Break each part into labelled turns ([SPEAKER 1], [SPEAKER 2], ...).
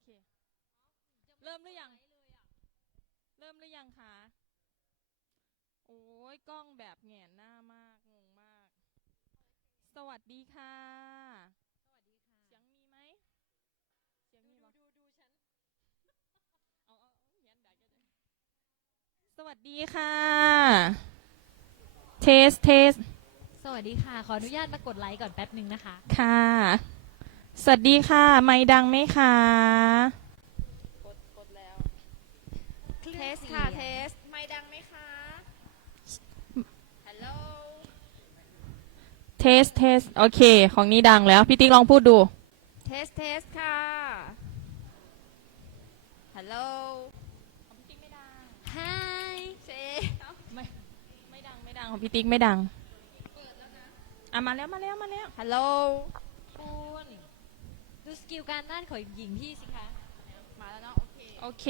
[SPEAKER 1] เคเริ่มหรือยังเริ่มหรือยังคะโอ้ยกล้องแบบแหงนหน้ามากงงมากสวัสดีค่ะเสียงมีไหมเสียงมีบ่ฉันเอาเขียนได้ก็ได้สวัสดีค่ะเทส
[SPEAKER 2] สวัสดีค่ะ ขออนุญาตมากดไลค์ก่อนแป๊บหนึ่งนะคะ
[SPEAKER 1] ค่ะสวัสดีค่ะไมค์ดังไหมคะกดแล้ว
[SPEAKER 3] เทสค่ะเทสไม่ดังไหมคะฮัลโหล
[SPEAKER 1] เทสโอเคของนี้ดังแล้วพี่ติ๊กลองพูดดู
[SPEAKER 3] เทสค่ะฮัลโหล
[SPEAKER 1] ของพี่ติ๊กไม่ดัง
[SPEAKER 2] Hi
[SPEAKER 3] เช
[SPEAKER 1] ไม่ดังของพี่ติ๊กไม่ดังอ่ะมาแล้ว
[SPEAKER 3] ฮัลโหล
[SPEAKER 2] คุณดูสกิลการด้านของหญิงพี่สิคะ
[SPEAKER 3] มาแล้วเนาะ
[SPEAKER 1] โอเค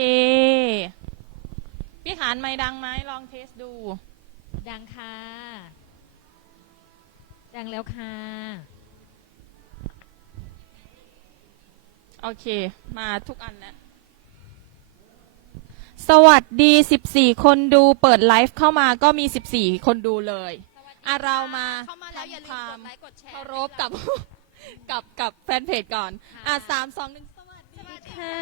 [SPEAKER 1] พี่ขานไม่ดังไหมลองเทสดู
[SPEAKER 2] ดังค่ะ ดังแล้วค่ะ
[SPEAKER 1] โอเคมาทุกอันแล้วสวัสดี14คนดูเปิดไลฟ์เข้ามาก็มี14คนดูเลยอ่ะเรามา
[SPEAKER 3] เข้ามาแล้วอย่าลืมกดไลค์กดแชร์
[SPEAKER 1] เคารพกับกับแฟนเพจก่อนอ่ะ3 2 1สวัสดีค่ะ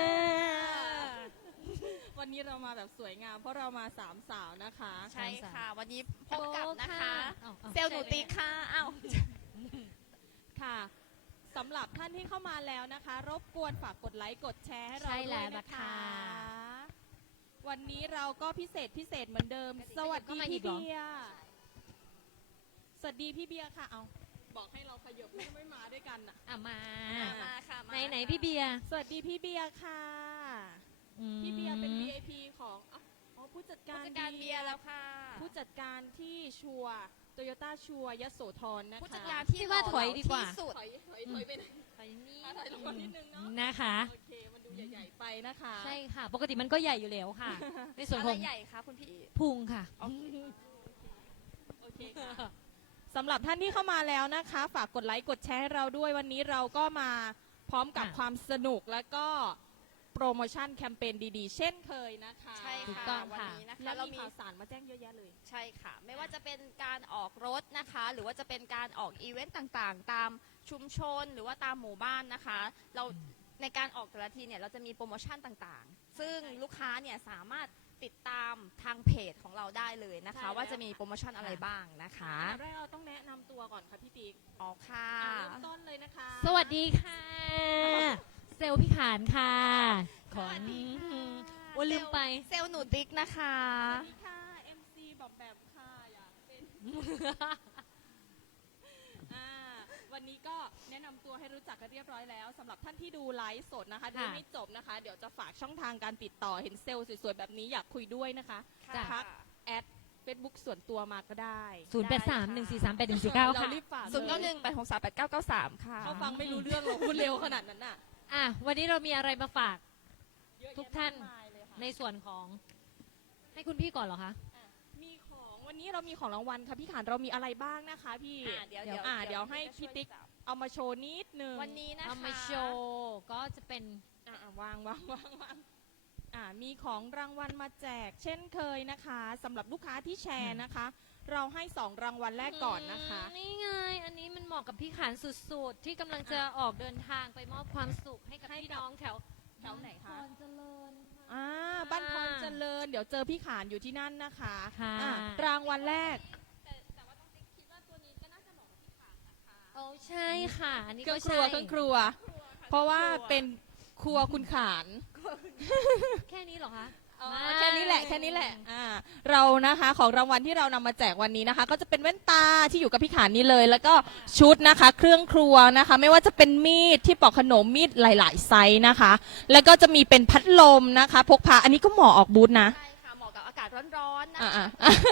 [SPEAKER 1] วันนี้เรามาแบบสวยงามเพราะเรามา3สาวนะคะ
[SPEAKER 3] ใช่ค่ะวันนี้พบกับนะคะ
[SPEAKER 2] เซ
[SPEAKER 3] เซลล์หนูติ๊กค่ะอ้าว
[SPEAKER 1] ค่ะสำหรับท่านที่เข้ามาแล้วนะคะรบกวนฝากกดไลค์กดแชร์ให้เราด้วยนะคะวันนี้เราก็พิเศษเหมือนเดิมสวัสดีพี่เบียร์สวัสดีพี่เบียร์ค่ะเอาบอกให้เราขยับไม่มาด้วยกันอ่ะ
[SPEAKER 2] มา
[SPEAKER 3] ค่ะ
[SPEAKER 2] ไหนพี่เบียร์
[SPEAKER 1] สวัสดีพี่เบียร์ค่ะพี่เบียร์เป็น VIP ของผู้จัดการ
[SPEAKER 3] เบียร์แล้วค่ะ
[SPEAKER 1] ผู้จัดการที่ชัวโตโยต้าชัวยโสธรนะคะ
[SPEAKER 3] ผู้จัดการที่
[SPEAKER 2] ว่าถอยดีกว่า
[SPEAKER 1] ถอยไปไหน
[SPEAKER 2] ถอยนี่
[SPEAKER 1] ถอยลงนิดนึงเนาะ
[SPEAKER 2] นะคะ
[SPEAKER 1] โอเคมันดูใหญ่ๆไปนะคะ
[SPEAKER 2] ใช่ค่ะปกติมันก็ใหญ่อยู่แล้วค่ะในส่วนของ
[SPEAKER 3] ใหญ่ค่ะคุณพี่
[SPEAKER 2] พุงค่ะ
[SPEAKER 1] โอเคค่ะสำหรับท่านที่เข้ามาแล้วนะคะฝากกดไลค์กดแชร์ให้เราด้วยวันนี้เราก็มาพร้อมกับความสนุกแล้วก็โปรโมชั่นแคมเปญดีๆเช่นเคยนะคะ
[SPEAKER 3] ใช่
[SPEAKER 2] ค่ะ
[SPEAKER 3] วันนี้นะคะ
[SPEAKER 1] แล้วมีข่าวสารมาแจ้งเยอะแยะเลย
[SPEAKER 3] ใช่ค่ะไม่ว่าจะเป็นการออกรถนะคะหรือว่าจะเป็นการออกอีเวนต์ต่างๆตามชุมชนหรือว่าตามหมู่บ้านนะคะเราในการออกแต่ละทีเนี่ยเราจะมีโปรโมชั่นต่างๆซึ่งลูกค้าเนี่ยสามารถติดตามทางเพจของเราได้เลยนะคะว่าจะมีโปรโมชั่นอะไรบ้างนะคะ
[SPEAKER 1] แรกเราต้องแนะนำตัวก่อนค่ะพี่ติ๊ก
[SPEAKER 3] อ๋อค่ะ
[SPEAKER 1] เริ่มต้นเลยนะคะ
[SPEAKER 2] สวัสดีค่ะเซลพี่ขานค่ะของลืมไป
[SPEAKER 3] เซลหนูติ๊กนะคะ
[SPEAKER 1] สวัสดีค่ะ MC บอมแบมค่ะอยากเป็นวันนี้ก็แนะนำตัวให้รู้จักกันเรียบร้อยแล้วสำหรับท่านที่ดูไลฟ์สดนะคะดูไม่จบนะคะเดี๋ยวจะฝากช่องทางการติดต่อเห็นเซลล์สวยๆแบบนี้อยากคุยด้วยนะคะทักแอดFacebook ส่วนตัวมาก็ได้
[SPEAKER 2] 0831438149ค่ะ
[SPEAKER 3] 0918638993ค่ะ
[SPEAKER 1] เขาฟังไม่รู้เรื่องเราพูดเร็วขนาดนั้นน่ะ
[SPEAKER 2] วันนี้เรามีอะไรมาฝากทุกท่านในส่วนของให้คุณพี่ก่อนเหรอคะ
[SPEAKER 1] มีของวันนี้เรามีของรางวัลค่ะพี่ขานเรามีอะไรบ้างนะคะพี่เดี๋ยวให้พี่ติ๊กเอามาโชว์นิดนึง
[SPEAKER 3] วันนี้นะคะ
[SPEAKER 2] เอามาโชว์ก็จะเป็น
[SPEAKER 1] วางมีของรางวัลมาแจกเช่นเคยนะคะสำหรับลูกค้าที่แชร์นะคะเราให้2รางวัลแรกก่อนนะคะ
[SPEAKER 2] นี่ไงอันนี้มันเหมาะกับพี่ขานสุดๆที่กำลังจะออกเดินทางไปมอบความสุขให้กับพี่น้องแถว
[SPEAKER 1] ไหนคะ
[SPEAKER 2] พรเจริญ
[SPEAKER 1] บ้านพรเจริญเดี๋ยวเจอพี่ขานอยู่ที่นั่นนะคะรางวัลแรก
[SPEAKER 3] แต่ว่าต้องคิดว่าตัวนี้ก็น่าจะเหมาะกับพี่ขานนะคะ
[SPEAKER 2] ใช่ค่ะอันนี้ก็
[SPEAKER 1] เครื่องครัวเพราะว่าเป็นครัวคุณขาน
[SPEAKER 2] แค่นี้เหรอคะ
[SPEAKER 1] แค่นี้แหละเรานะคะของรางวัลที่เรานำมาแจกวันนี้นะคะก็จะเป็นแว่นตาที่อยู่กับพี่ขานนี่เลยแล้วก็ชุดนะคะเครื่องครัวนะคะไม่ว่าจะเป็นมีดที่ปอกขนมมีดหลายๆไซส์นะคะแล้วก็จะมีเป็นพัดลมนะคะพกพาอันนี้ก็เหมาะออกบูธนะ
[SPEAKER 3] ใช่ค่ะเหมาะกับอากาศร้อนๆ
[SPEAKER 1] นะคะ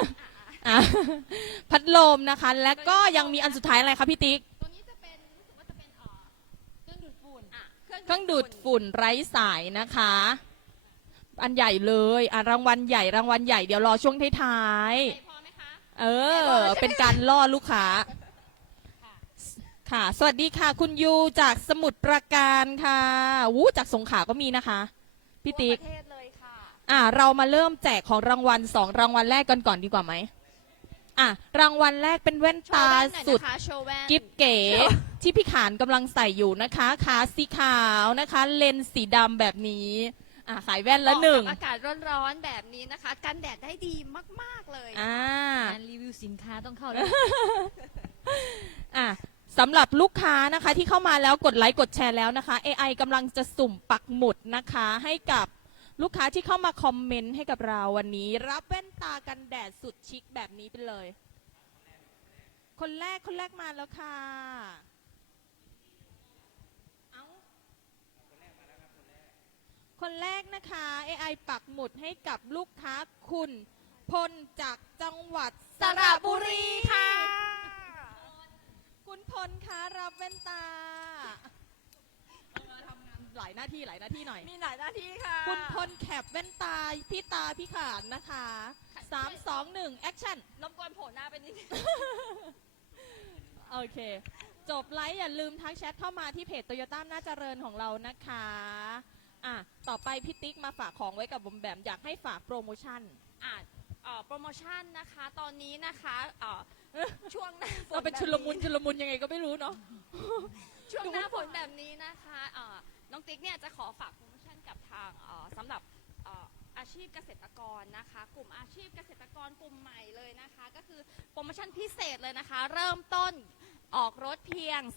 [SPEAKER 1] พัดลมนะคะแล้วก็ยังมีอันสุดท้ายอะไรคะพี่ติ๊ก
[SPEAKER 3] ตัวนี้จะเป็นรู้สึกว่าจะเป็น
[SPEAKER 2] เครื่องดูดฝุ่น
[SPEAKER 1] เครื่องดูดฝุ่นไร้สายนะคะอันใหญ่เลยรางวัลใหญ่เดี๋ยวรอช่วงท้าย
[SPEAKER 3] พอไหมคะ
[SPEAKER 1] เป็นการล่อลูกค้าค่ะ สวัสดีค่ะ คุณยูจากสมุทรปราการค่ะวู้จากสงขลาก็มีนะคะพี่ติ๊ก
[SPEAKER 3] ทั่วประเทศเลยค่ะ
[SPEAKER 1] เรามาเริ่มแจกของรางวัล2 รางวัลแรกกันก่อนดีกว่าไหมรางวัลแรกเป็นแว่นตาสุด
[SPEAKER 3] โชว์แว่น
[SPEAKER 1] กิฟเก๋ที่พี่ขานกำลังใส่อยู่นะคะขาสีขาวนะคะ เลนส์สีดำแบบนี้ขายแว่นละหนึ่ง
[SPEAKER 3] เหมาะกับอากาศร้อนๆแบบนี้นะคะ กันแดดได้ดีมากๆเลย
[SPEAKER 2] งานรีวิวสินค้าต้องเข้าแล้ว
[SPEAKER 1] สำหรับลูกค้านะคะที่เข้ามาแล้วกดไลค์กดแชร์แล้วนะคะ AI กำลังจะสุ่มปักหมุดนะคะ ให้กับลูกค้าที่เข้ามาคอมเมนต์ให้กับเราวันนี้ รับแว่นตากันแดดสุดชิคแบบนี้ไปเลย คนแรกมาแล้วค่ะคนแรกนะคะ AI ปักหมุดให้กับลูกค้าคุณพลจากจังหวัด
[SPEAKER 3] สระบุรีค่ะ
[SPEAKER 1] คุณพลคะรับแว่นตาทำงานหลายหน้าที่หน่อย
[SPEAKER 3] มีหลายหน้าที่ค่ะ
[SPEAKER 1] คุณพลแคปแว่นตาพี่ตาพี่ขานนะคะ3 2 1แอคชั่น
[SPEAKER 3] รบกวนโผล่หน้าไปนิดนึง
[SPEAKER 1] โอเค จบไลฟ์อย่าลืมทักแชทเข้ามาที่เพจโตโยต้าน่าเจริญของเรานะคะต่อไปพี่ติ๊กมาฝากของไว้กับบอมแบมอยากให้ฝากโปรโมชั่น
[SPEAKER 3] โปรโมชั่นนะคะตอนนี้นะคะช่วงหน้าฝน
[SPEAKER 1] เราเป็นชุลมุนยังไงก็ไม่รู้เนาะ
[SPEAKER 3] ช่วงหน้าฝนแบบนี้นะคะน้องติ๊กเนี่ยจะขอฝากโปรโมชั่นกับทางสำหรับอาชีพเกษตรกรนะคะ กลุ่มอาชีพเกษตรกรกลุ่มใหม่เลยนะคะ ก็คือโปรโมชั่นพิเศษเลยนะคะ เริ่มต้นออกรถเพียง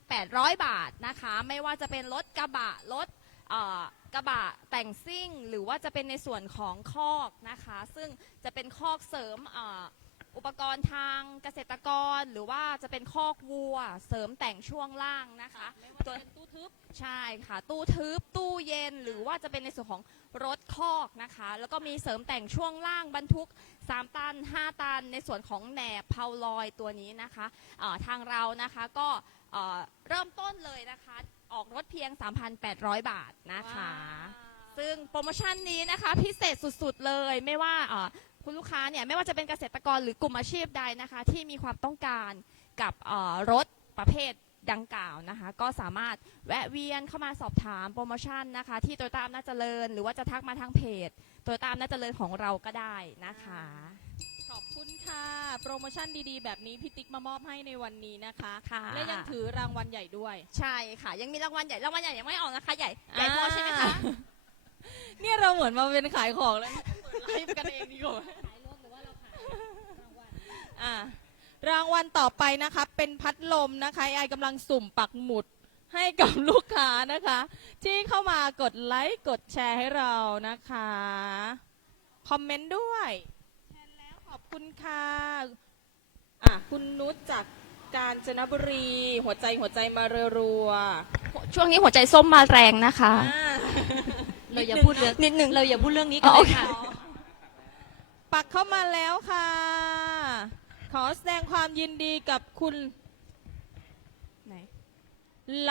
[SPEAKER 3] 800 บาทนะคะ ไม่ว่าจะเป็นรถกระบะรถกระบะแต่งซิ่งหรือว่าจะเป็นในส่วนของคอกนะคะ ซึ่งจะเป็นคอกเสริมอุปกรณ์ทางเกษตรกรหรือว่าจะเป็นคอกวัวเสริมแต่งช่วงล่างนะคะตัวตู้ทึบใช่ค่ะตู้ทึบตู้เย็นหรือว่าจะเป็นในส่วนของรถคอกนะคะแล้วก็มีเสริมแต่งช่วงล่างบรรทุก3 ตัน 5 ตันในส่วนของแหนบเพาลอยตัวนี้นะคะทางเรานะคะก็เริ่มต้นเลยนะคะออกรถเพียง 3,800 บาทนะคะซึ่งโปรโมชั่นนี้นะคะพิเศษสุดๆเลยไม่ว่าคุณลูกค้าเนี่ยไม่ว่าจะเป็นเกษตรกรหรือกลุ่มอาชีพใดนะคะที่มีความต้องการกับรถประเภทดังกล่าวนะคะก็สามารถแวะเวียนเข้ามาสอบถามโปรโมชั่นนะคะที่โตโยต้าอำนาจเจริญหรือว่าจะทักมาทางเพจโตโยต้าอำนาจเจริญของเราก็ได้นะคะ
[SPEAKER 1] ขอบคุณค่ะ โปรโมชั่นดีๆ แบบนี้พี่ติ๊กมามอบให้ในวันนี้นะคะ
[SPEAKER 3] ค่ะ
[SPEAKER 1] และยังถือรางวัลใหญ่ด้วย
[SPEAKER 3] ใช่ค่ะยังมีรางวัลใหญ่ยังไม่ออกนะคะใหญ่พอใช่ไหมคะ
[SPEAKER 1] เนี่ยเราเหมือนมาเป็นขายของแล้วเปิดไลฟ์กันเองดีกว่า
[SPEAKER 2] ขายรถหรือว่าเราขายรางวัล
[SPEAKER 1] รางวัลต่อไปนะคะเป็นพัดลมนะคะไอกำลังสุ่มปักหมุดให้กับลูกค้านะคะ ที่เข้ามากดไลค์กดแชร์ให้เรานะคะคอมเมนต์ด้วยแชร์แล้วขอบคุณค่ะคุณนุชจากกาญจนบุรีหัวใจมารัว
[SPEAKER 3] ช่วงนี้หัวใจส้มมาแรงนะคะ
[SPEAKER 1] ๆ
[SPEAKER 2] เราอย่าพูดเรื่อง
[SPEAKER 3] นิดนึง
[SPEAKER 2] เราอย่าพูดเรื่องนี้กันเลยค่ะ
[SPEAKER 1] ปักเข้ามาแล้วค่ะ ขอแสดงความยินดีกับคุณไหนเรา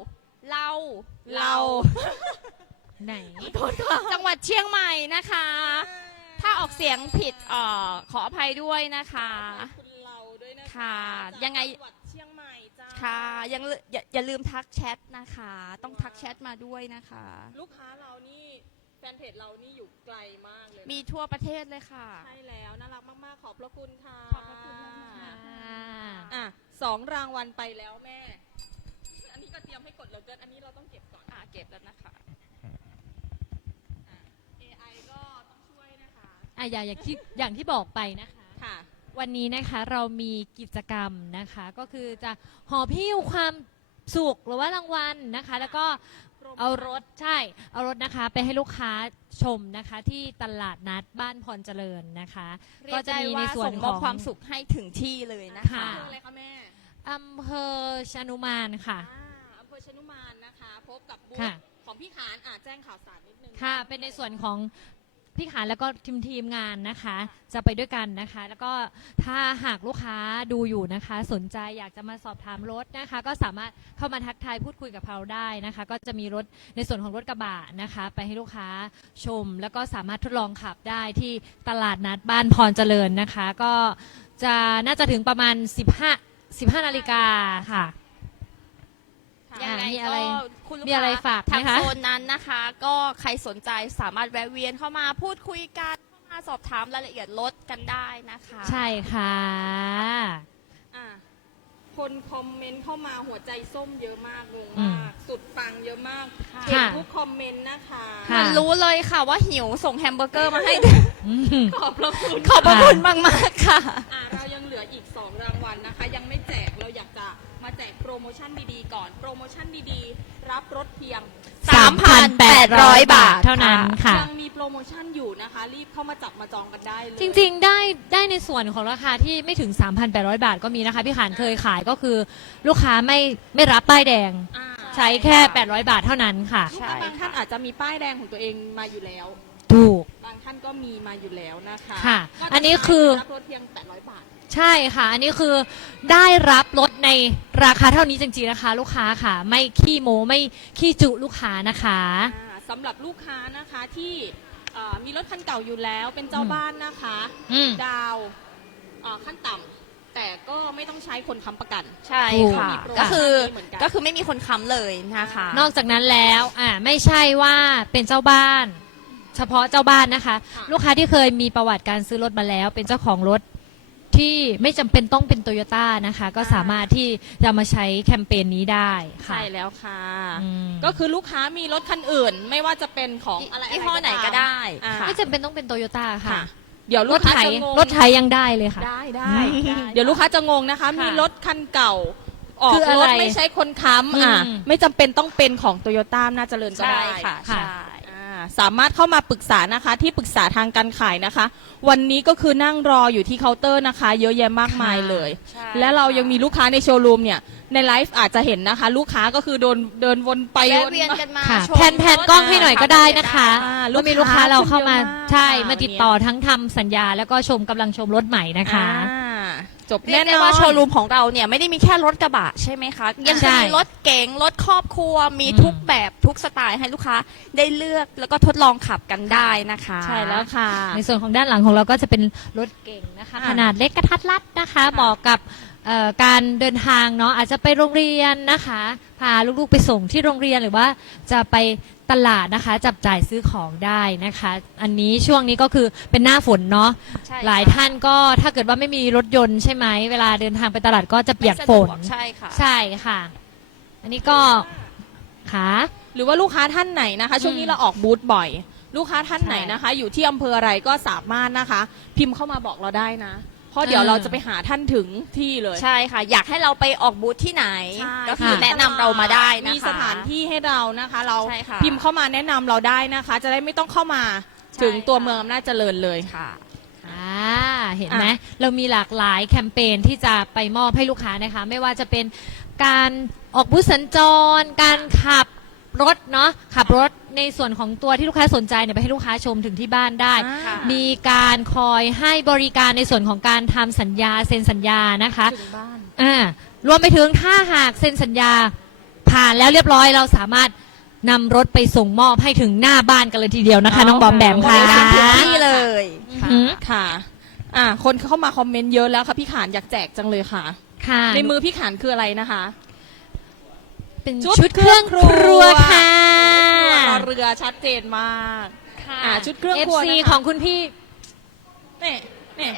[SPEAKER 2] ไหน
[SPEAKER 3] จังหวัดเชียงใหม่นะคะ ถ้าออกเสียงผิดขออภัยด้วยนะคะ
[SPEAKER 1] คุณเราด้วยนะคะ
[SPEAKER 3] ค่ะ
[SPEAKER 1] จาก
[SPEAKER 3] ยังไง
[SPEAKER 1] จังหวัดเชียงใหม่จ้า
[SPEAKER 3] ค่ะอย่าลืมทักแชทนะคะ ต้องทักแชทมาด้วยนะคะ
[SPEAKER 1] ลูกค้าเรานี่แฟนเพจเรานี่อยู่ไกลมากเลยนะ
[SPEAKER 3] มีทั่วประเทศเลยค่ะ
[SPEAKER 1] ใช่แล้วน่ารักมากๆขอบพระคุณค่ะ
[SPEAKER 3] ขอบพระคุณมากค่ะ
[SPEAKER 1] 2 รางวัลไปแล้วแม่ อันนี้ก็เตรียมให้กดแล้วเกินอันนี้เราต้องเก็บก่อน
[SPEAKER 3] เก็บแล้วนะคะ
[SPEAKER 1] AI ก็ต้องช่วยนะคะ
[SPEAKER 2] อย่างที่บอกไปนะคะ
[SPEAKER 1] ค่ะ
[SPEAKER 2] วันนี้นะคะเรามีกิจกรรมนะคะ ก็คือจะห่อพิ้วความสุขหรือว่ารางวัลนะคะ แล้วก็เอารถนะคะไปให้ลูกค้าชมนะคะ ที่ตลาดนัดบ้านพรเจริญนะคะ
[SPEAKER 3] เรียกได้ว่าส่งมอบความสุขให้ถึงที่เลยนะคะ
[SPEAKER 2] ค่ะ
[SPEAKER 1] อำเภออะไรคะแม่
[SPEAKER 2] อำเภอชานุมานค่ะ
[SPEAKER 1] อำเภอชนุมานนะคะ พบกับบูธ
[SPEAKER 2] ค่ะ
[SPEAKER 1] ของพี่ขานแจ้งข่าวสารนิดนึง
[SPEAKER 2] ค่ะ เป็นในส่วนของพี่ขานแล้วก็ทีมงานนะคะ จะไปด้วยกันนะคะ แล้วก็ถ้าหากลูกค้าดูอยู่นะคะ สนใจอยากจะมาสอบถามรถนะคะ ก็สามารถเข้ามาทักทายพูดคุยกับเราได้นะคะ ก็จะมีรถในส่วนของรถกระบะนะคะ ไปให้ลูกค้าชม แล้วก็สามารถทดลองขับได้ที่ตลาดนัดบ้านพรเจริญนะคะ ก็จะน่าจะถึงประมาณ15 นาฬิกาค่ะ
[SPEAKER 3] ยังไง
[SPEAKER 2] มีอะไร
[SPEAKER 3] ก็คุณลูก
[SPEAKER 2] มีอะไรฝากไหม
[SPEAKER 3] ทาง
[SPEAKER 2] คะ
[SPEAKER 3] โซนนั้นนะคะ ก็ใครสนใจสามารถแวะเวียนเข้ามาพูดคุยกันเข้ามาสอบถามรายละเอียดรถกันได้นะคะ
[SPEAKER 2] ใช่ค่ะ
[SPEAKER 1] อ่ะคนคอมเมนต์เข้ามาหัวใจส้มเยอะมากงง
[SPEAKER 2] อื
[SPEAKER 1] มาม ก สุดปังเยอะมาก
[SPEAKER 3] ค่ะ
[SPEAKER 1] เห็นทุกคอมเมนต์นะคะ
[SPEAKER 2] ค่ะ
[SPEAKER 3] มันรู้เลยค่ะว่าหิวส่งแฮมเบอร์เกอร์มาให้
[SPEAKER 2] อืม
[SPEAKER 1] ขอบพระคุณ
[SPEAKER 3] ขอบพระคุณมากๆค่ะ
[SPEAKER 1] เรายังเหลืออีก 2 รางวัลนะคะ ยังไม่แจกเราอยากจะมาแจกโปรโมชั่นดีๆก่อน โปรโมชั่นดีๆ รับรถเพียง
[SPEAKER 3] 3,800 บาท
[SPEAKER 2] เท่านั้นค่ะ
[SPEAKER 1] ยังมีโปรโมชั่นอยู่นะคะ รีบเข้ามาจับมาจองกันได้เลย
[SPEAKER 2] จริงๆ ได้ในส่วนของราคาที่ไม่ถึง 3,800 บาทก็มีนะคะ พี่ขานเคยขายก็คือลูกค้าไม่รับป้ายแดง
[SPEAKER 1] อ่า
[SPEAKER 2] ใช้แค่ 800 บาทเท่านั้นค่ะ
[SPEAKER 1] ลูกค้าบางท่านอาจจะมีป้ายแดงของตัวเองมาอยู่แล้ว
[SPEAKER 2] ถูก
[SPEAKER 1] บางท่านก็มีมาอยู่แล้วนะคะ
[SPEAKER 2] ค่ะ
[SPEAKER 1] ก็จะ
[SPEAKER 2] อันนี้คือ
[SPEAKER 1] รับรถเพียง 800 บาท
[SPEAKER 2] ใช่ค่ะ อันนี้คือได้รับลดในราคาเท่านี้จริงๆนะคะ ลูกค้าค่ะ ไม่ขี้โม้ไม่ขี้จุลูกค้านะคะ
[SPEAKER 1] สำหรับลูกค้านะคะที่มีรถคันเก่าอยู่แล้วเป็นเจ้าบ้านนะคะ
[SPEAKER 2] อืม
[SPEAKER 1] ดาวขั้นต่ำแต่ก็ไม่ต้องใช้คนค้ำประกัน
[SPEAKER 3] ใช่
[SPEAKER 2] ถูก
[SPEAKER 3] ค่ะ
[SPEAKER 1] มีโปร
[SPEAKER 3] ก็คือ
[SPEAKER 1] เหมือนกัน
[SPEAKER 3] ก็คือไม่มีคนค้ำเลยนะคะ
[SPEAKER 2] นอกจากนั้นแล้วไม่ใช่ว่าเป็นเจ้าบ้าน เฉพาะเจ้าบ้านนะคะ
[SPEAKER 1] ค่ะ
[SPEAKER 2] ลูกค้าที่เคยมีประวัติการซื้อรถมาแล้ว เป็นเจ้าของรถที่ไม่จำเป็นต้องเป็นโตโยต้านะคะ ก็สามารถที่จะมาใช้แคมเปญนี้ได้ค่ะ
[SPEAKER 1] ใช่แล้วค่ะ
[SPEAKER 2] อืม
[SPEAKER 1] ก็คือลูกค้ามีรถคันอื่น ไม่ว่าจะเป็นของอะไร
[SPEAKER 3] ยี่ห้อไหนก็ได้
[SPEAKER 1] อ่า
[SPEAKER 3] ค่ะ
[SPEAKER 2] ไม่จำเป็นต้องเป็นโตโยต้าค่ะ
[SPEAKER 1] ค่ะ เดี๋ยว
[SPEAKER 2] ร
[SPEAKER 1] ลู
[SPEAKER 2] ถ
[SPEAKER 1] กค้า
[SPEAKER 2] ไถ
[SPEAKER 1] จะงง
[SPEAKER 2] รถไถยังได้เลยค่ะ
[SPEAKER 1] ได้ได้เดี๋ยวลูกค้าจะงงนะคะ มีรถคันเก่า ออก
[SPEAKER 2] คืออะ
[SPEAKER 1] ร
[SPEAKER 2] ไร
[SPEAKER 1] ถไม่ใช้คนค้ำ
[SPEAKER 2] อืม
[SPEAKER 1] ไม่จำเป็นต้องเป็นของโตโยต้าน่าเจริญก็
[SPEAKER 3] ใช่
[SPEAKER 1] ได้
[SPEAKER 3] ค่ะ
[SPEAKER 2] ค่ะ
[SPEAKER 3] ใช่
[SPEAKER 1] สามารถเข้ามาปรึกษานะคะ ที่ปรึกษาทางการขายนะคะ วันนี้ก็คือนั่งรออยู่ที่เคาน์เตอร์นะคะ เยอะแยะมากมายเลย
[SPEAKER 3] ใช่
[SPEAKER 1] และเรายังมีลูกค้าในโชว์รูมเนี่ยในไลฟ์อาจจะเห็นนะคะ ลูกค้าก็คือเดินวนไป
[SPEAKER 3] แวะ
[SPEAKER 1] วน
[SPEAKER 3] เวียน
[SPEAKER 1] มา
[SPEAKER 3] กันมา
[SPEAKER 2] ค่ะ
[SPEAKER 3] ชม
[SPEAKER 2] แผ่นกล้องให้หน่อยก็ได้นะคะ
[SPEAKER 1] อ่า
[SPEAKER 2] ก็มีลูกค้าเราเข้ามา
[SPEAKER 1] ลูกค้าคนเยอะมาก
[SPEAKER 2] ใช่
[SPEAKER 1] ค่ะ
[SPEAKER 2] มาติดต่อทั้งทำสัญญาแล้วก็กำลังชมรถใหม่นะคะ
[SPEAKER 1] จบ
[SPEAKER 3] เรีย
[SPEAKER 1] แน่
[SPEAKER 3] ก
[SPEAKER 1] น
[SPEAKER 3] ได้
[SPEAKER 1] อน
[SPEAKER 3] ว่าโชว์รูมของเราเนี่ยไม่ได้มีแค่รถกระบะใช่ไหมคะ ยัง
[SPEAKER 2] ใช่
[SPEAKER 3] จะมีรถเก๋งรถครอบครัวมี
[SPEAKER 2] อืม
[SPEAKER 3] ทุกแบบทุกสไตล์ให้ลูกค้าได้เลือกแล้วก็ทดลองขับกันได้นะคะ
[SPEAKER 1] ใช่แล้วค่ะ
[SPEAKER 2] ในส่วนของด้านหลังของเราก็จะเป็นรถเก่งนะคะ
[SPEAKER 1] อ่า
[SPEAKER 2] ขนาดเล็กกระทัดรัดนะคะเหมาะกับการเดินทางเนาะอาจจะไปโรงเรียนนะคะพาลูกๆไปส่งที่โรงเรียนหรือว่าจะไปตลาดนะคะจับจ่ายซื้อของได้นะคะ อันนี้ช่วงนี้ก็คือเป็นหน้าฝนเนาะ
[SPEAKER 3] ใช่
[SPEAKER 2] หลายท่านก็ถ้าเกิดว่าไม่มีรถยนต์ใช่ไหมเวลาเดินทางไปตลาดก็จะเปียกฝน
[SPEAKER 3] ไม่สะดวใช่ค่ะ
[SPEAKER 2] ใช่ค่ะ อันนี้ก็ค่ะ
[SPEAKER 1] หรือว่าลูกค้าท่านไหนนะคะ ช่วงนี้
[SPEAKER 2] อืม
[SPEAKER 1] เราออกบูธบ่อย ลูกค้าท่านไหนนะคะ อยู่ที่อำเภออะไรก็สามารถนะคะ พิมพ์เข้ามาบอกเราได้นะ เพราะเดี๋ยวเราจะไปหาท่านถึงที่เลย
[SPEAKER 3] ใช่ค่ะ อยากให้เราไปออกบูธที่ไหน
[SPEAKER 1] ใช่
[SPEAKER 3] ก็คือ
[SPEAKER 2] ค่ะ
[SPEAKER 3] แนะนำเรามาได้นะคะ
[SPEAKER 1] มีสถานที่ให้เรานะคะ เรา
[SPEAKER 3] ใช่ค่ะ
[SPEAKER 1] พิมพ์เข้ามาแนะนำเราได้นะคะ จะได้ไม่ต้องเข้ามา
[SPEAKER 3] ใช่
[SPEAKER 1] ถึงตัว
[SPEAKER 3] ค่ะ
[SPEAKER 1] เมืองอำนาจเจริญเลย
[SPEAKER 3] ค่ะ
[SPEAKER 2] เห็นไหมเรามีหลากหลายแคมเปญที่จะไปมอบให้ลูกค้านะคะ ไม่ว่าจะเป็นการออกบูธสัญจร การขับรถเนาะขับรถในส่วนของตัวที่ลูกค้าสนใจเนี่ยไปให้ลูกค้าชมถึงที่บ้านได้
[SPEAKER 3] ค่ะ
[SPEAKER 2] มีการคอยให้บริการในส่วนของการทำสัญญาเซ็นสัญญานะคะ
[SPEAKER 1] ถึงบ้าน
[SPEAKER 2] รวมไปถึงถ้าหากเซ็นสัญญาผ่านแล้วเรียบร้อยเราสามารถนำรถไปส่งมอบให้ถึงหน้าบ้านกันเลยทีเดียวนะคะ น้องบอมแบมค่ะ
[SPEAKER 3] บริการถึงที่เลย
[SPEAKER 2] อืม
[SPEAKER 1] ค่ะคนเข้ามาคอมเมนต์เยอะแล้วค่ะพี่ขานอยากแจกจังเลยค่ะ
[SPEAKER 2] ค่ะ
[SPEAKER 1] ในมือพี่ขานคืออะไรนะคะ
[SPEAKER 2] เป็น
[SPEAKER 1] ชุด
[SPEAKER 2] ชุดเครื่องครัวค่ะ
[SPEAKER 1] รอเรือชัดเจนมาก ชุดเครื่องครัว
[SPEAKER 2] FC
[SPEAKER 1] นะคะ
[SPEAKER 2] ของคุณพี่
[SPEAKER 1] นี่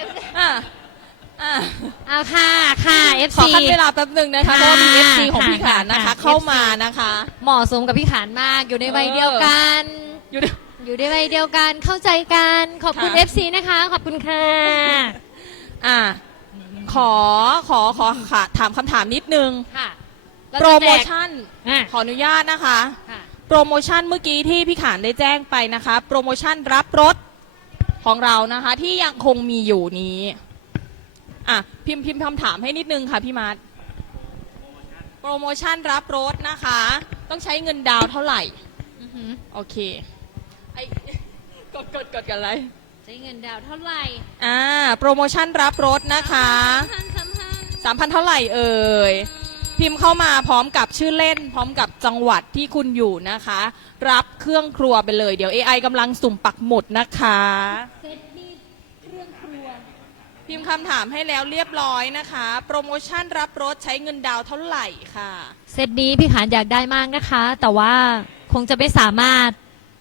[SPEAKER 2] เอาค่ะค่ะ
[SPEAKER 1] ข
[SPEAKER 2] FC
[SPEAKER 1] อขั้นเวลาแป๊บหนึ่งนะคะ
[SPEAKER 2] ค่ะ
[SPEAKER 1] เพราะว่ามี FC ของพี่
[SPEAKER 2] ค่ะ
[SPEAKER 1] ขานนะคะ
[SPEAKER 2] ค่ะ
[SPEAKER 1] เข้ามานะคะ
[SPEAKER 2] เหมาะสมกับพี่ขานมากอยู่ในวัยเดียวกัน
[SPEAKER 1] อยู่ใน
[SPEAKER 2] อยู่ในวัยเดียวกันเข้าใจกันขอบคุณ
[SPEAKER 1] ค่ะ
[SPEAKER 2] FC นะคะขอบคุณค่ะ
[SPEAKER 1] อ่าขอค่ะถามคำถามนิดนึง
[SPEAKER 2] ค่ะ
[SPEAKER 1] โปรโมชั่น
[SPEAKER 2] อ่ะ
[SPEAKER 1] ขออนุญาตนะคะ
[SPEAKER 2] ค่ะ
[SPEAKER 1] โปรโมชั่นเมื่อกี้ที่พี่ขานได้แจ้งไปนะคะ โปรโมชั่นรับรถของเรานะคะ ที่ยังคงมีอยู่นี้พิมพ์คำถามให้นิดนึงค่ะพี่มาร์ทโปรโมชั่นรับรถนะคะ ต้องใช้เงินดาวน์เท่าไหร่
[SPEAKER 2] อือหือ
[SPEAKER 1] โอเคไอ้กดกันเลย
[SPEAKER 2] ใช้เงินดาวเท่าไหร่
[SPEAKER 1] โปรโมชั่นรับรถนะคะ 3,000 เท่าไหร่เอ่ยพิมพ์เข้ามาพร้อมกับชื่อเล่น พร้อมกับจังหวัดที่คุณอยู่นะคะ รับเครื่องครัวไปเลยเดี๋ยว AI กำลังสุ่มปักหมุดนะคะ
[SPEAKER 2] เซตนี้เครื่องครัว
[SPEAKER 1] พพิมพ์คำถามให้แล้วเรียบร้อยนะคะ โปรโมชั่นรับรถใช้เงินดาวน์เท่าไหร่ค่ะ
[SPEAKER 2] เซตนี้พี่ขานอยากได้มากนะคะ แต่ว่าคงจะไม่สามารถ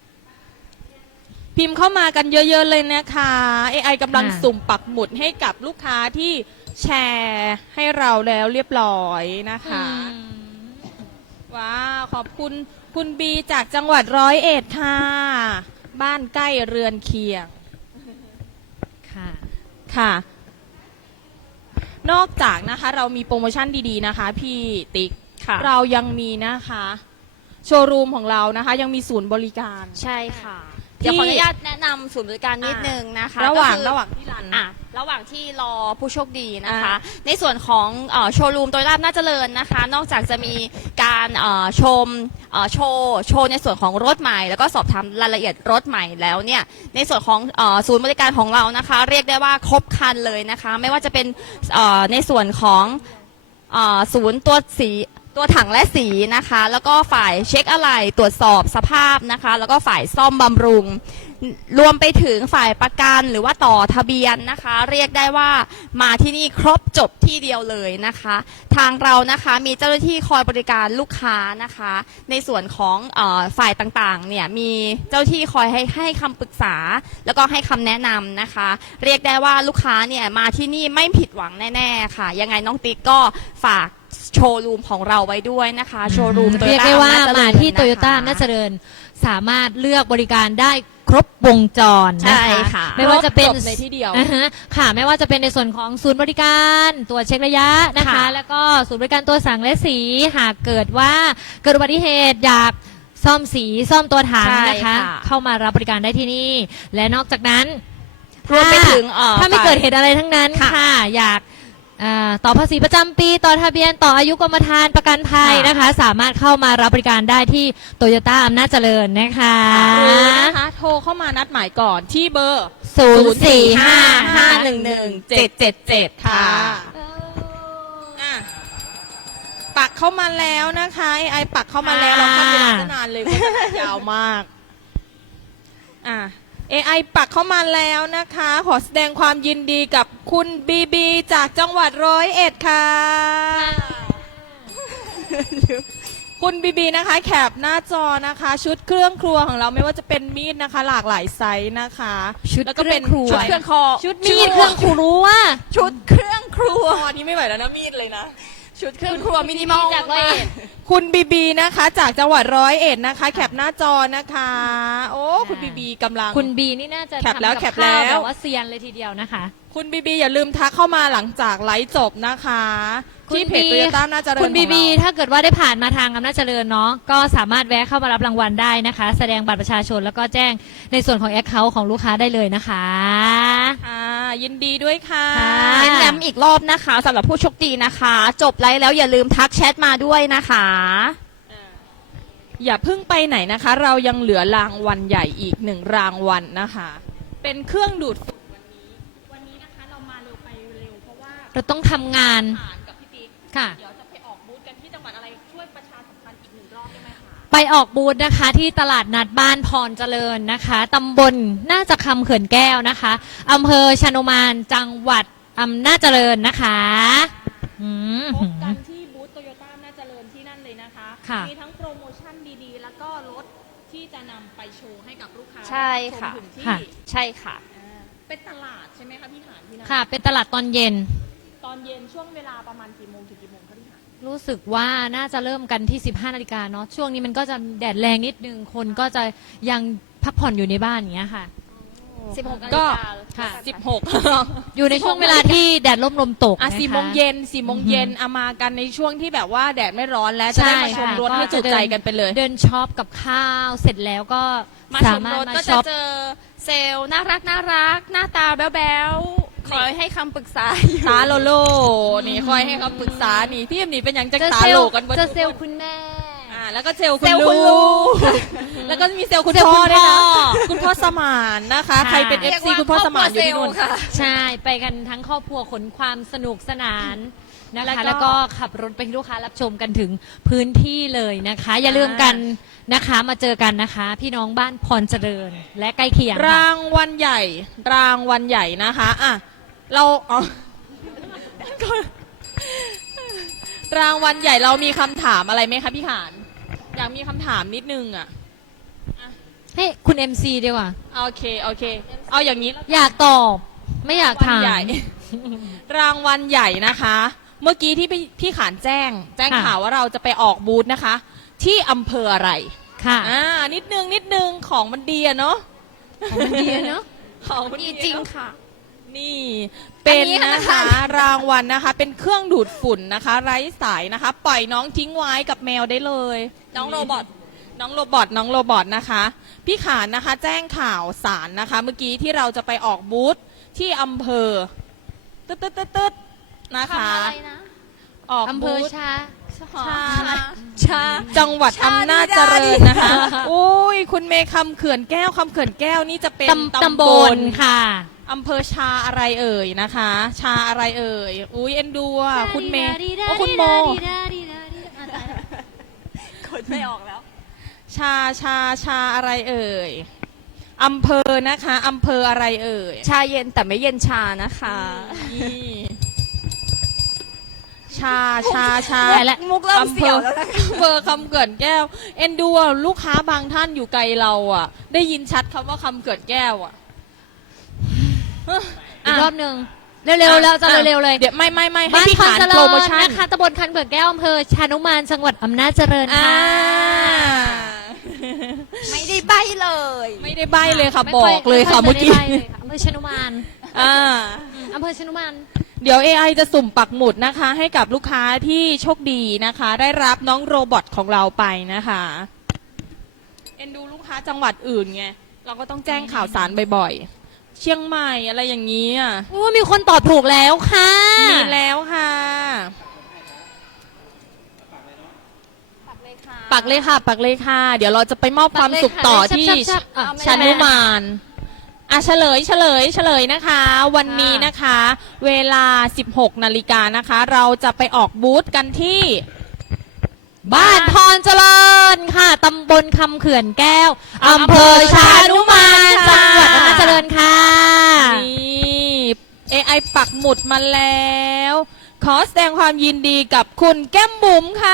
[SPEAKER 1] พิมพ์เข้ามากันเยอะๆเลยนะคะ AI กำลัง
[SPEAKER 2] ค่ะ
[SPEAKER 1] สุ่มปักหมุดให้กับลูกค้าที่แชร์ให้เราแล้วเรียบร้อยนะคะ ว้าวขอบคุณคุณบีจากจังหวัด101ค่ะ บ้านใกล้เรือนเคียง
[SPEAKER 2] ค่ะ
[SPEAKER 1] ค่ะ นอกจากนะคะเรามีโปรโมชั่นดีๆนะคะพี่ติ๊ก
[SPEAKER 3] ค่ะ
[SPEAKER 1] เรายังมีนะคะ โชว์รูมของเรานะคะ ยังมีศูนย์บริการ
[SPEAKER 3] ใช่ค่ะ เดี๋ยวขออนุญาตแนะนำศูนย์บริการนิดนึงนะคะ
[SPEAKER 1] ระหว่าง
[SPEAKER 3] ก็คือ
[SPEAKER 1] ระหว่างที่รัน
[SPEAKER 3] ระหว่างที่รอผู้โชคดีนะคะ ในส่วนของโชว์รูมโตโยต้าน่าเจริญนะคะ นอกจากจะมีการชมโชว์ในส่วนของรถใหม่ แล้วก็สอบถามรายละเอียดรถใหม่แล้วเนี่ยในส่วนของศูนย์บริการของเรานะคะ เรียกได้ว่าครบครันเลยนะคะ ไม่ว่าจะเป็นในส่วนของศูนย์ตัวถังและสีนะคะ แล้วก็ฝ่ายเช็คอะไหล่ตรวจสอบสภาพนะคะ แล้วก็ฝ่ายซ่อมบำรุง รวมไปถึงฝ่ายประกันหรือว่าต่อทะเบียนนะคะ เรียกได้ว่ามาที่นี่ครบจบที่เดียวเลยนะคะ ทางเรานะคะมีเจ้าหน้าที่คอยบริการลูกค้านะคะ ในส่วนของฝ่ายต่างๆเนี่ยมีเจ้าหน้าที่คอยให้คำปรึกษา แล้วก็ให้คำแนะนำนะคะ เรียกได้ว่าลูกค้าเนี่ยมาที่นี่ไม่ผิดหวังแน่ๆค่ะ ยังไงน้องติ๊กก็ฝากโชว์รูมของเราไว้ด้วยนะคะ โชว์รูม
[SPEAKER 2] เรียกได้ว่ามาที่โตโยต้าน่าเจริญสามารถเลือกบริการได้ครบวงจรนะ
[SPEAKER 3] ใช่
[SPEAKER 2] คะ
[SPEAKER 3] ค่ะ
[SPEAKER 2] ไม่ว่าจะเป็น
[SPEAKER 1] ครบจบในที่เดียว
[SPEAKER 2] อ่าฮะค่ะ ไม่ว่าจะเป็นในส่วนของศูนย์บริการตรวจเช็คระยะนะคะ
[SPEAKER 3] ค่ะ
[SPEAKER 2] แล้วก็ศูนย์บริการตัวสั่งและสีหากเกิดว่าเกิดอุบัติเหตุอยากซ่อมสีซ่อมตัวถังนะคะ เข้ามารับบริการได้ที่นี่ และนอกจากนั้น
[SPEAKER 3] รวมไปถึง
[SPEAKER 2] ถ้าไม่เกิดเหตุอะไรทั้งนั้น
[SPEAKER 3] ค่ะ
[SPEAKER 2] ค่ะ อยากต่อภาษีประจำปีต่อทะเบียนต่ออายุกรมธรรม์ประกันภัย
[SPEAKER 3] ค่ะ
[SPEAKER 2] นะคะ สามารถเข้ามารับบริการได้ที่โตโยต้าอำนาจเจริญนะคะ
[SPEAKER 1] หรือนะคะโทรเข้ามานัดหมายก่อนที่เบอร์
[SPEAKER 2] 0455117777
[SPEAKER 1] ค่ะอ่ะปักเข้ามาแล้วนะคะ AI ปักเข้ามาแล้วเราทำเวลาตั้งนานเลยยาวมากอ่ะ AI ปักเข้ามาแล้วนะคะ ขอแสดงความยินดีกับคุณบีบีจากจังหวัด101ค่ะ คุณบีบีนะคะ แคปหน้าจอนะคะ ชุดเครื่องครัวของเราไม่ว่าจะเป็นมีดนะคะ หลากหลายไซส์นะคะ
[SPEAKER 2] ชุด
[SPEAKER 1] แล้วก็เป็น
[SPEAKER 2] เครื่องครัว
[SPEAKER 1] ชุดเครื่องคอ
[SPEAKER 2] ชุดมีดเครื่องครัว
[SPEAKER 3] ชุดเครื่องครัว
[SPEAKER 1] คอนี้ไม่ไหวแล้วนะมีดเลยนะ
[SPEAKER 3] ชุดเครื่องครัวมินิมอล
[SPEAKER 2] จากร้อยเอ็ด
[SPEAKER 1] คุณบีบีนะคะ จากจังหวัด101นะคะ แคปหน้าจอนะคะ โอ้คุณบีบีกำลัง
[SPEAKER 2] คุณบีนี่น่าจะ
[SPEAKER 1] แคป
[SPEAKER 2] ทำ
[SPEAKER 1] แล้ว
[SPEAKER 2] กับ
[SPEAKER 1] แคป
[SPEAKER 2] ข้าว
[SPEAKER 1] แล้ว
[SPEAKER 2] แบบว่าเซียนเลยทีเดียวนะคะ
[SPEAKER 1] คุณบีบีอย่าลืมทักเข้ามาหลังจากไลฟ์จบนะคะ ที่เพจโตโยต้าน่าจะเริญ
[SPEAKER 2] คุณบีบี
[SPEAKER 1] ของเรา
[SPEAKER 2] ถ้าเกิดว่าได้ผ่านมาทางอำนาจเจริญเนาะก็สามารถแวะเข้ามารับรางวัลได้นะคะ แสดงบัตรประชาชนแล้วก็แจ้งในส่วนของแอคเคาท์ของลูกค้าได้เลยนะคะ
[SPEAKER 1] ค่ะยินดีด้วยค่ะ
[SPEAKER 2] ค่ะ
[SPEAKER 3] เน้นย้ำอีกรอบนะคะสำหรับผู้โชคดีนะคะ จบไลฟ์แล้วอย่าลืมทักแชทมาด้วยนะคะ
[SPEAKER 1] อย่าเพิ่งไปไหนนะคะ เรายังเหลือรางวัลใหญ่อีก1รางวัลนะคะ เป็นเครื่องดูดฝุ่นวันนี้นะคะเรามาเร็วไปเร็วเพราะว่า
[SPEAKER 2] เราต้องทำงาน
[SPEAKER 1] ผ่านกับพี่ติ๊ก
[SPEAKER 2] ค่ะ
[SPEAKER 1] เดี๋ยวจะไปออกบูธกันที่จังหวัดอะไรช่วยประชาสัมพันธ์อีก1รอบได้ไหมคะ
[SPEAKER 2] ไปออกบูธนะคะที่ตลาดนัดบ้านพรเจริญนะคะตำบลน่าจะคำเขื่อนแก้วนะคะอำเภอชานุมานจังหวัดอำนาจเจริญนะคะอืม
[SPEAKER 1] พบกันที่บูธโตโยต้าน่าเจริญที่นั่นเลยนะคะ
[SPEAKER 2] ค่ะ
[SPEAKER 1] มีทั้งโปรโมชั่นดีๆ แล้วก็รถที่จะนำไปโชว์ให้กับลูกค้า
[SPEAKER 3] ใช่ค่ะ
[SPEAKER 1] ชมถึงที่
[SPEAKER 2] ค่ะ
[SPEAKER 3] ใช่ค่ะ
[SPEAKER 1] เป็นตลาดใช่ไหมคะพี่หานที่นั่น
[SPEAKER 2] ค่ะ เป็นตลาดตอนเย็น
[SPEAKER 1] ตอนเย็นช่วงเวลาประมาณกี่โมงถึงกี่โมงคะพี่หาน
[SPEAKER 2] รู้สึกว่าน่าจะเริ่มกันที่ 15 นาฬิกาเนาะช่วงนี้มันก็จะแดดแรงนิดนึงคนก็จะยังพักผ่อนอยู่ในบ้านอย่างเงี้ยค่ะ
[SPEAKER 3] 16 นาฬิ
[SPEAKER 1] ก็
[SPEAKER 3] กา
[SPEAKER 2] ค่ะ
[SPEAKER 1] 16
[SPEAKER 2] อยู่ในช่วงเวลาที่แดดร่มลมตก
[SPEAKER 1] อ่ะ
[SPEAKER 2] นะคะ
[SPEAKER 1] 4 โมงเย็น4 โมงเย็นเอามากันในช่วงที่แบบว่าแดดไม่ร้อนแล้ว
[SPEAKER 2] ใช่
[SPEAKER 1] จะได้มาชม
[SPEAKER 2] ค่ะ
[SPEAKER 1] รถ
[SPEAKER 2] ก็
[SPEAKER 1] ให้จุ
[SPEAKER 2] จะเดิน
[SPEAKER 1] ใจกันไปเลย
[SPEAKER 2] เดินช็อปกับข้าวเสร็จแล้วก็
[SPEAKER 3] มาช
[SPEAKER 2] สาม มาร
[SPEAKER 3] ร
[SPEAKER 2] ถ
[SPEAKER 3] ถ
[SPEAKER 2] มา
[SPEAKER 3] ก็
[SPEAKER 2] ช็
[SPEAKER 3] จะ
[SPEAKER 2] อป
[SPEAKER 3] เจอเซลล์น่ารักน่ารักหน้าตาแบ๊วๆคอยให้คำปรึกษาอยู่
[SPEAKER 1] ตาโลโลนี่คอยให้คำปรึกษานี่พี่เอ็มนี่เป็นอย่างจัง
[SPEAKER 2] เจอ
[SPEAKER 1] ตา
[SPEAKER 2] เซล
[SPEAKER 1] โล
[SPEAKER 2] ล์
[SPEAKER 1] กันบน
[SPEAKER 2] เจอเซลล์คุณแม่
[SPEAKER 1] แล้วก็เซลล์คุ
[SPEAKER 3] เซ
[SPEAKER 1] ณ
[SPEAKER 3] ลล์คุณ
[SPEAKER 1] ลู
[SPEAKER 3] ลู
[SPEAKER 1] ก
[SPEAKER 3] ก
[SPEAKER 1] แล้วก็มีเซลล์คุณ
[SPEAKER 2] เซลล์
[SPEAKER 1] พ่อ
[SPEAKER 2] คุณ
[SPEAKER 1] ด้วยนะ
[SPEAKER 2] พ่อ
[SPEAKER 1] คุณพ่อสมานนะคะ
[SPEAKER 2] ค่ะ
[SPEAKER 1] ใครเป็น FC คุณพ่อสมานอยู่ที่นู่น
[SPEAKER 3] ค่ะ
[SPEAKER 2] ใช่ ไปกันทั้งครอบครัวขนความสนุกสนานนะ
[SPEAKER 1] แล้ว
[SPEAKER 2] คะ
[SPEAKER 1] ก็
[SPEAKER 2] แล้วก็ขับรถไปให้ลูกค้ารับชมกันถึงพื้นที่เลยนะคะ อย่าลืมกันนะคะมาเจอกันนะคะ พี่น้องบ้านพรเจริญและใกล้เคียงค่ะ
[SPEAKER 1] รางวัลใหญ่รางวัลใหญ่นะคะอ่ะเราอ๋อ รางวัลใหญ่เรามีคำถามอะไรไหมคะพี่ขานอยากมีคำถามนิดนึงอ่ะ
[SPEAKER 2] ให้คุณ MC ดีกว่า
[SPEAKER 1] โอเคโอเค เอาอย่างนี้
[SPEAKER 2] อยากตอบไม่อยากถาม
[SPEAKER 1] รางวัลใหญ่ รางวัลใหญ่นะคะ เมื่อกี้ที่พี่ขานแจ้งข่าวว่าเราจะไปออกบูธนะคะ ที่อำเภออะไร
[SPEAKER 2] ค่ะ
[SPEAKER 1] นิดนึงของมันดีอะเนาะ
[SPEAKER 2] ของมันดีอะเนาะ
[SPEAKER 1] ของมัน
[SPEAKER 3] มี
[SPEAKER 1] ดี
[SPEAKER 3] จริง
[SPEAKER 1] เนอะ
[SPEAKER 3] ค่ะ
[SPEAKER 1] นี่เป็น
[SPEAKER 3] อันนี้ค่ะ
[SPEAKER 1] นะคะ รางวัลนะคะ เป็นเครื่องดูดฝุ่นนะคะ ไร้สายนะคะ ปล่อยน้องทิ้งไว้กับแมวได้เลย
[SPEAKER 3] น้องโรบอท
[SPEAKER 1] น้องโรบอทนะคะ พี่ขานนะคะ แจ้งข่าวสารนะคะ เมื่อกี้ที่เราจะไปออกบูธที่อำเภอตึ๊ดนะคะ
[SPEAKER 3] ทำอะไรนะ
[SPEAKER 1] ออก
[SPEAKER 2] อำเภ
[SPEAKER 1] บู
[SPEAKER 2] อ
[SPEAKER 1] ธ
[SPEAKER 2] ชา
[SPEAKER 3] ชา
[SPEAKER 1] จังหวัดอำนาจเจริญนะคะ
[SPEAKER 2] ชาดีดา
[SPEAKER 1] โอ้ยคุณเมย์คำเขื่อนแก้วนี่จะเป็น
[SPEAKER 2] ตำบลค่ะ
[SPEAKER 1] อำเภอชาอะไรเอ่ยนะคะ ชาอะไรเอ่ยอุ้ยเอ็นดูอ่ะคุณเมย์โอ้คุณโม
[SPEAKER 3] คนไม่ออกแล้ว
[SPEAKER 1] ชาอะไรเอ่ยอำเภอนะคะอำเภออะไรเอ่ย
[SPEAKER 3] ชาเย็นแต่ไม่เย็นชานะคะ
[SPEAKER 1] นี่ชา
[SPEAKER 2] ไปแล้ว
[SPEAKER 3] มุกเริ่มเสียวแล้วนะคะ
[SPEAKER 1] อำเภอคำเกิดแก้ว เอ็นดูอ่ะลูกค้าบางท่านอยู่ไกลเราอ่ะ ได้ยินชัดคำว่าคำเกิดแก้วอ่ะ
[SPEAKER 2] อีกรอบหนึ่งเร็วๆแล้วจะเร็วๆเลย
[SPEAKER 1] เดี๋ยวไม่ให้
[SPEAKER 2] บ้าน
[SPEAKER 1] พี่
[SPEAKER 2] คอน
[SPEAKER 1] ขาน
[SPEAKER 2] เจ
[SPEAKER 1] โปร
[SPEAKER 2] ริ
[SPEAKER 1] โม
[SPEAKER 2] ญ
[SPEAKER 1] ชั่น
[SPEAKER 2] นะคะตำบลคันเบิกแก้วอำเภอชานุมานจังหวัดอำนาจเจริญ
[SPEAKER 1] อ่า
[SPEAKER 2] ค่ะ
[SPEAKER 3] ไม่ได้ใบเลย
[SPEAKER 1] ไม่ได้ใบเลยค่ะ
[SPEAKER 2] ไม่
[SPEAKER 1] บ
[SPEAKER 2] ค่
[SPEAKER 1] อย กเลยค่ะ
[SPEAKER 2] ไ
[SPEAKER 1] เมื่อกี้
[SPEAKER 2] ได้ใบ้เลยค่ะอำเภอชานุมาน
[SPEAKER 1] อ่า
[SPEAKER 2] อำเภอชานุมาน
[SPEAKER 1] เดี๋ยว AI จะสุ่มปักหมุดนะคะ ให้กับลูกค้าที่โชคดีนะคะ ได้รับน้องโรบอทของเราไปนะคะ เอ็นดูลูกค้าจังหวัดอื่นไง เราก็ต้องแจ้งข่าวสารบ่อยๆ เชียงใหม่อะไรอย่างนี้อ่ะ
[SPEAKER 2] โอ้มีคนตอบถูกแล้วค่ะ
[SPEAKER 1] มีแล้วค่ะ
[SPEAKER 3] ปักเลยค่ะ
[SPEAKER 1] ปักเลยค่ะ เดี๋ยวเราจะไปมอบความสุขต่อที่
[SPEAKER 2] ชับๆๆอ่ะ
[SPEAKER 1] ชานุมานเฉลยนะคะ วันนี้นะคะ เวลา 16 นาฬิกานะคะ เราจะไปออกบูธกันที่
[SPEAKER 2] บ้านพรเจริญค่ะตำบลคำเขื่อนแก้วอำเภอชานุมานจังหวัดอำนาจเจริญค่ะ
[SPEAKER 1] นี่ AI ปักหมุดมาแล้ว ขอแสดงความยินดีกับคุณแก้มบุ๋มค่ะ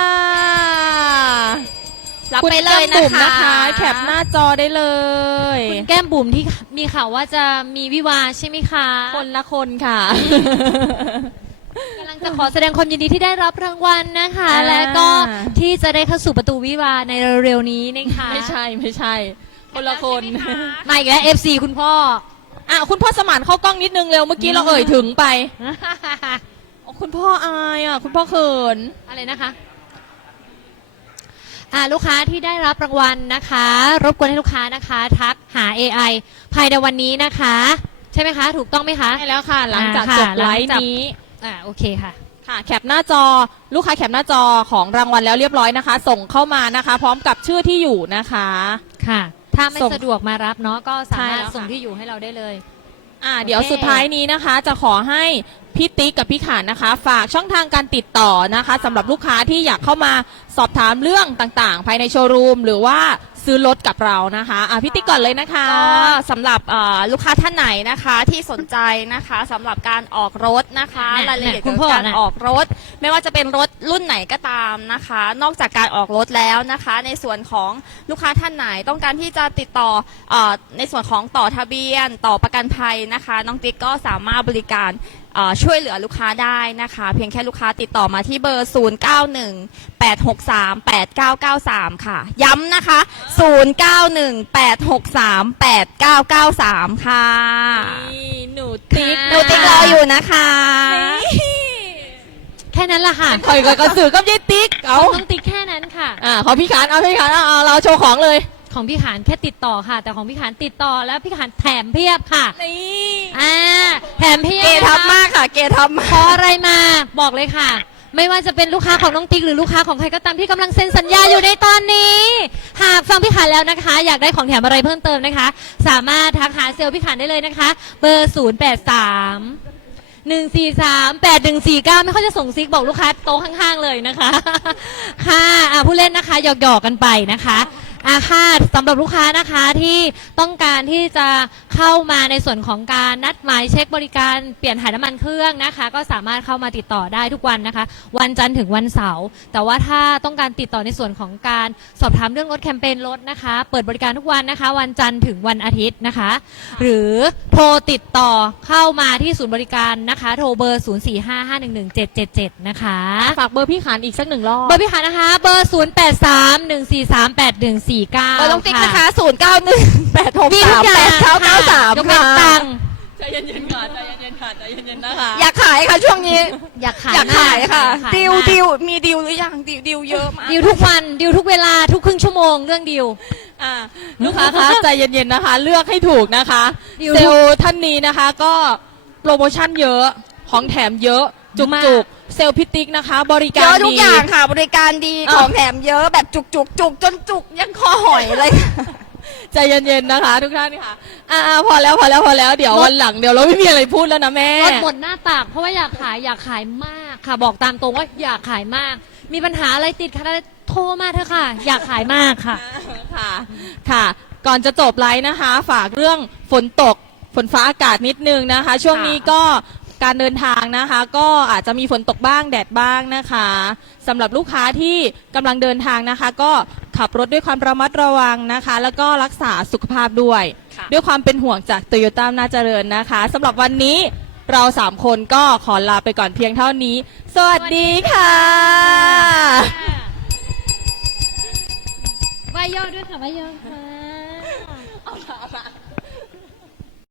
[SPEAKER 3] รับ
[SPEAKER 1] คุณ
[SPEAKER 3] ไปเลย
[SPEAKER 1] แก้มบุ๋ม
[SPEAKER 3] นะคะ
[SPEAKER 1] แคปหน้าจอได้เลย
[SPEAKER 2] คุณแก้มบุ๋มที่มีข่าวว่าจะมีวิวาห์ใช่ไหมคะ
[SPEAKER 1] คนละคนค่ะ
[SPEAKER 2] กำลังจะขอแสดงความยินดีที่ได้รับรางวัลนะคะ
[SPEAKER 1] อ่า
[SPEAKER 2] และก็ที่จะได้เข้าสู่ประตูวิวาห์ในเร็วๆนี้นะคะ
[SPEAKER 1] ไม่ใช่ คนละคน
[SPEAKER 2] มาอีกแล้ว FC คุณพ่อ
[SPEAKER 1] คุณพ่อสมานเข้ากล้องนิดนึงเร็วเมื่อกี้เราเอ่ยถึงไปคุณพ่ออายคุณพ่อเขิน
[SPEAKER 2] อะไรนะคะลูกค้าที่ได้รับรางวัลนะคะ รบกวนให้ลูกค้านะคะ ทักหา AI ภายในวันนี้นะคะ ใช่ไหมคะ ถูกต้องไหมคะ
[SPEAKER 1] ใช่แล้วค่ะ หลังจาก
[SPEAKER 2] ค่ะ
[SPEAKER 1] จบไล
[SPEAKER 2] หลั
[SPEAKER 1] ฟ์
[SPEAKER 2] งจาก
[SPEAKER 1] นี้
[SPEAKER 2] โอเคค่ะ
[SPEAKER 1] ค่ะแคปหน้าจอลูกค้าแคปหน้าจอของรางวัลแล้วเรียบร้อยนะคะ ส่งเข้ามานะคะ พร้อมกับชื่อที่อยู่นะคะ
[SPEAKER 2] ค่ะ ถ้าไม่
[SPEAKER 1] ส่ง
[SPEAKER 2] สะดวกมารับเนาะก็สามารถ
[SPEAKER 1] ใช่แล้วค่ะ
[SPEAKER 2] ส่งที่อยู่ให้เราได้เลย
[SPEAKER 1] เดี๋ยวสุดท้ายนี้นะคะ จะขอให้พี่ติ๊กกับพี่ขานนะคะ ฝากช่องทางการติดต่อนะคะสำหรับลูกค้าที่อยากเข้ามาสอบถามเรื่องต่างๆ ภายในโชว์รูมหรือว่าซื้อรถกับเรานะคะพี่ติ๊กก่อนเลยนะคะ
[SPEAKER 3] ก็สำหรับลูกค้าท่านไหนนะคะที่สนใจนะคะสำหรับการออกรถนะคะ
[SPEAKER 2] น่ะ
[SPEAKER 3] รายละเอียด
[SPEAKER 2] คุ
[SPEAKER 3] เกี่ยว
[SPEAKER 2] ณพ่
[SPEAKER 3] กับ
[SPEAKER 2] อ
[SPEAKER 3] การ
[SPEAKER 2] น่ะ
[SPEAKER 3] ออกรถ ไม่ว่าจะเป็นรถรุ่นไหนก็ตามนะคะ นอกจากการออกรถแล้วนะคะ ในส่วนของลูกค้าท่านไหนต้องการที่จะติดต่อในส่วนของต่อทะเบียนต่อประกันภัยนะคะน้องติ๊กก็สามารถบริการช่วยเหลือลูกค้าได้นะคะ เพียงแค่ลูกค้าติดต่อมาที่เบอร์ 0918638993 ค่ะ ย้ำนะคะ 0918638993 ค่ะ
[SPEAKER 1] นี่หนูติ๊ก
[SPEAKER 3] หนูติ๊กรออยู่นะคะ
[SPEAKER 2] แค่นั้นละค่ะ
[SPEAKER 1] คอยกับกระสือกับยายติ๊ก
[SPEAKER 2] ของน้องติ๊กแค่นั้นค่ะ
[SPEAKER 1] ขอพี่ขานพี่ขานเราโชว์ของเลย
[SPEAKER 2] ของพี่ขานแค่ติดต่อค่ะ แต่ของพี่ขานติดต่อแล้วพี่ขานแถมเพียบค่ะ
[SPEAKER 1] นี่
[SPEAKER 2] แถมเพียบ
[SPEAKER 3] เกทับ
[SPEAKER 2] นะคะ
[SPEAKER 3] มากค่ะ เกทับมาก
[SPEAKER 2] ขออะไรมาบอกเลยค่ะ ไม่ว่าจะเป็นลูกค้าของน้องติ๊กหรือลูกค้าของใครก็ตามที่กำลังเซ็นสัญญาอยู่ในตอนนี้ หากฟังพี่ขานแล้วนะคะ อยากได้ของแถมอะไรเพิ่มเติมนะคะ สามารถทักหาเซลล์พี่ขานได้เลยนะคะ เบอร์ 083-143-8149 ไม่ค่อยจะส่งซิกบอกลูกค้าโต๊ะข้างๆเลยนะคะ ค่ะผู้เล่นนะคะหยอกๆกันไปนะคะค่ะสำหรับลูกค้านะคะที่ต้องการที่จะเข้ามาในส่วนของการนัดหมายเช็คบริการเปลี่ยนถ่ายน้ำมันเครื่องนะคะก็สามารถเข้ามาติดต่อได้ทุกวันนะคะวันจันทร์ถึงวันเสาร์แต่ว่าถ้าต้องการติดต่อในส่วนของการสอบถามเรื่องรถแคมเปญรถนะคะเปิดบริการทุกวันนะคะวันจันทร์ถึงวันอาทิตย์นะคะหรือโทรติดต่อเข้ามาที่ศูนย์บริการนะคะโทรเบอร์ 045511777 นะคะ
[SPEAKER 1] ฝากเบอร์พี่ขานอีกสัก1 รอบ
[SPEAKER 2] เบอร์พี่ขานะคะเบอร์ 0831438149
[SPEAKER 3] เบอร์น้องติ๊กนะคะ 0918638993
[SPEAKER 2] มีทุกอย่างยกเว้นตังค์
[SPEAKER 1] ใจเย็นๆค่ะใจเย็นๆค่ะใจเย็นๆนะคะ
[SPEAKER 3] อยากขายค่ะช่วงนี้
[SPEAKER 2] อยากขาย
[SPEAKER 3] อยากขายค่ะ
[SPEAKER 2] มาก
[SPEAKER 3] ดิว
[SPEAKER 2] มาก
[SPEAKER 3] ดิวมีดิวหรือยังดิวเยอะมาก
[SPEAKER 2] ดิวทุกวันดิวทุกเวลาทุกครึ่งชั่วโมงเรื่องดิว
[SPEAKER 1] ลูกค้าคะใจเย็นๆนะคะ เลือกให้ถูกนะคะ
[SPEAKER 2] ดิว
[SPEAKER 1] เซลล์ท่านนี้นะคะก็โปรโมชั่นเยอะของแถมเยอะจุ
[SPEAKER 2] มาก
[SPEAKER 1] กๆเซลล์พิติกนะคะ บริการ
[SPEAKER 3] เยอะทุก
[SPEAKER 1] ดี
[SPEAKER 3] อย่างค่ะบริการดี
[SPEAKER 1] อ่ะ
[SPEAKER 3] ของแถมเยอะแบบจุกจนจุกยังคอหอยเลย
[SPEAKER 1] ใจเย็นๆนะคะ ทุกท่านค่ะพอแล้วเดี๋ยววันหลังเดี๋ยวเราไม่มีอะไรพูดแล้วนะแม่
[SPEAKER 2] รถหมดหน้าตากเพราะว่าอยากขายมากค่ะบอกตามตรงว่าอยากขายมาก มีปัญหาอะไรติดค่ะโทรมาเถอะค่ะ อยากขายมากค่ะ
[SPEAKER 1] ค่ะ ก่อนจะจบไลฟ์นะคะ ฝากเรื่องฝนตกฝนฟ้าอากาศนิดนึงนะคะ ช่วงนี้ก็การเดินทางนะคะ ก็อาจจะมีฝนตกบ้างแดดบ้างนะคะสำหรับลูกค้าที่กำลังเดินทางนะคะ ก็ขับรถด้วยความระมัดระวังนะคะ แล้วก็รักษาสุขภาพด้วย
[SPEAKER 3] ค่ะ
[SPEAKER 1] ด้วยความเป็นห่วงจากโตโยต้าน่าเจริญนะคะสำหรับวันนี้เรา3 คนก็ขอลาไปก่อนเพียงเท่านี้ สวัสดีค่ะ
[SPEAKER 2] วายย่อด้วยค่ะวายย่อค่ะ